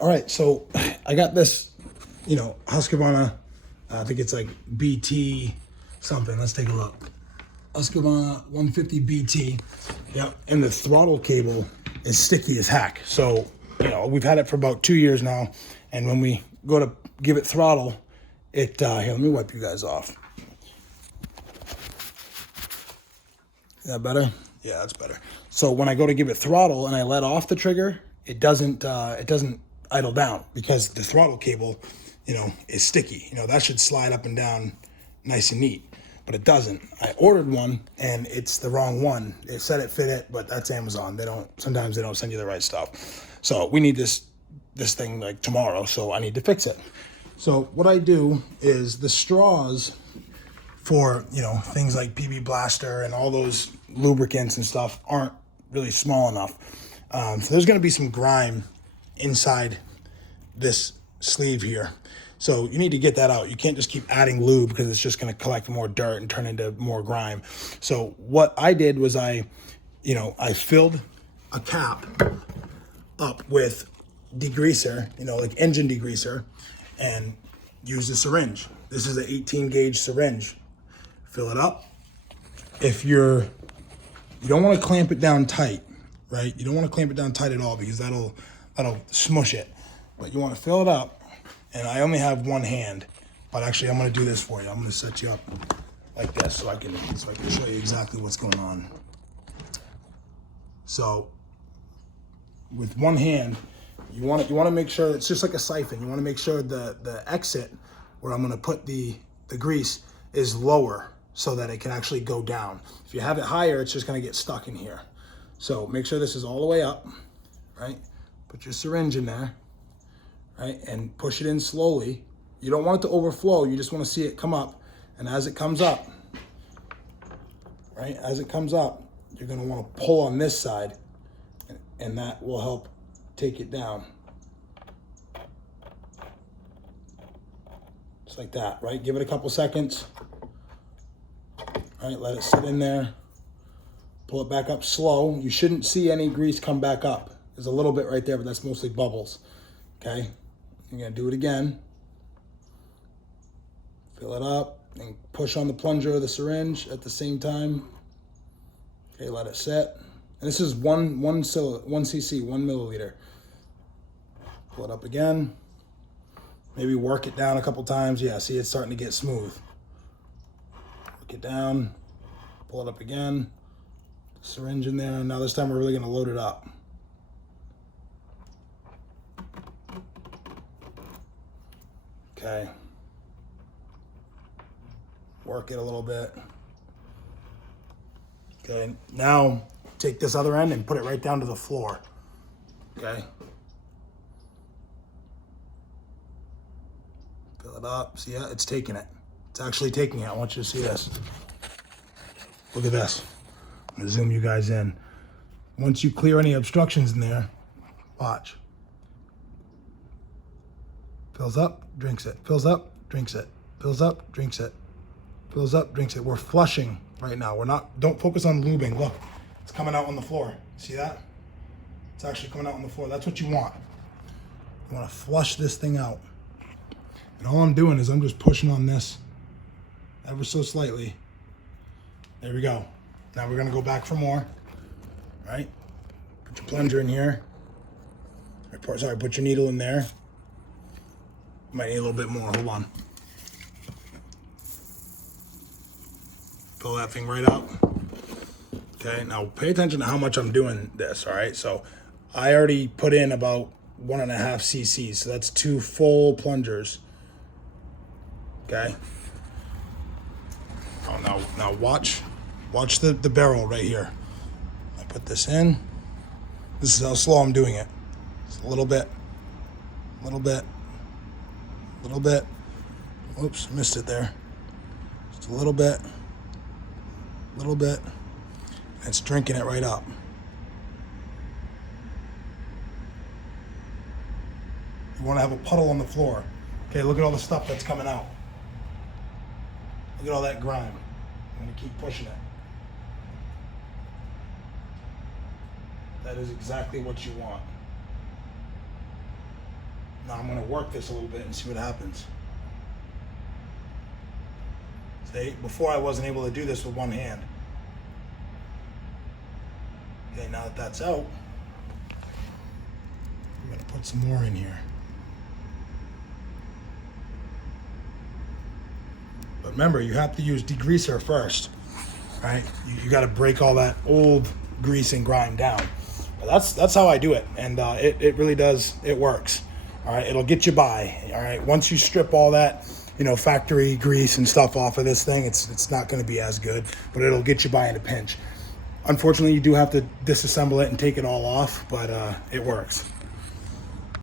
All right, so I got this, Husqvarna. I think it's like BT something. Let's take a look. Husqvarna 150 BT. Yep, and the throttle cable is sticky as heck. So, we've had it for about 2 years now, and when we go to give it throttle, here, let me wipe you guys off. Is that better? Yeah, that's better. So when I go to give it throttle and I let off the trigger, it doesn't idle down because the throttle cable, is sticky. That should slide up and down nice and neat, but it doesn't. I ordered one and it's the wrong one. It said it fit it, but that's Amazon. Sometimes they don't send you the right stuff. So we need this thing like tomorrow, so I need to fix it. So what I do is the straws for, things like PB Blaster and all those lubricants and stuff aren't really small enough. So there's going to be some grime inside this sleeve here. So you need to get that out. You can't just keep adding lube because it's just going to collect more dirt and turn into more grime. So what I did was I filled a cap up with degreaser, like engine degreaser, and used a syringe. This is an 18 gauge syringe. Fill it up. If you don't want to clamp it down tight, right? You don't want to clamp it down tight at all because that'll smush it. But you want to fill it up, and I only have one hand, but actually I'm going to do this for you. I'm going to set you up like this so I can show you exactly what's going on. So with one hand, you want to make sure it's just like a siphon. You want to make sure the exit where I'm going to put the grease is lower so that it can actually go down. If you have it higher, it's just going to get stuck in here. So make sure this is all the way up, right? Put your syringe in there, right? And push it in slowly. You don't want it to overflow. You just want to see it come up. And as it comes up, right? As it comes up, you're going to want to pull on this side, and that will help take it down. Just like that, right? Give it a couple seconds. All right, let it sit in there. Pull it back up slow. You shouldn't see any grease come back up. There's a little bit right there, but that's mostly bubbles. Okay, you're gonna do it again. Fill it up and push on the plunger of the syringe at the same time. Okay, let it sit. And this is 1 cc, 1 milliliter. Pull it up again. Maybe work it down a couple times. Yeah, see, it's starting to get smooth. Work it down, pull it up again, syringe in there. Now this time we're really gonna load it up. Okay. Work it a little bit. Okay, now take this other end and put it right down to the floor. Okay. Fill it up. See, yeah, it's taking it. It's actually taking it. I want you to see this. Look at this. I'm gonna zoom you guys in. Once you clear any obstructions in there, watch. Fills up, drinks it. Fills up, drinks it. Fills up, drinks it. Fills up, drinks it. We're flushing right now. Don't focus on lubing. Look, it's coming out on the floor. See that? It's actually coming out on the floor. That's what you want. You want to flush this thing out. And all I'm doing is I'm just pushing on this ever so slightly. There we go. Now we're gonna go back for more, right? Put your plunger in here. Sorry, put your needle in there. Might need a little bit more, hold on. Fill that thing right up. Okay, now pay attention to how much I'm doing this, all right? So I already put in about 1.5 cc's, so that's 2 full plungers. Okay. Oh, now watch the barrel right here. I put this in. This is how slow I'm doing it. It's a little bit. Oops, missed it there. Just a little bit. And it's drinking it right up. You want to have a puddle on the floor. Okay, look at all the stuff that's coming out. Look at all that grime. I'm going to keep pushing it. That is exactly what you want. Now I'm gonna work this a little bit and see what happens. See, before I wasn't able to do this with one hand. Okay, now that that's out, I'm gonna put some more in here. But remember, you have to use degreaser first, right? You got to break all that old grease and grime down. But that's how I do it, and it really does. It works. All right, it'll get you by. All right, once you strip all that, factory grease and stuff off of this thing, it's not going to be as good, but it'll get you by in a pinch. Unfortunately, you do have to disassemble it and take it all off, but it works.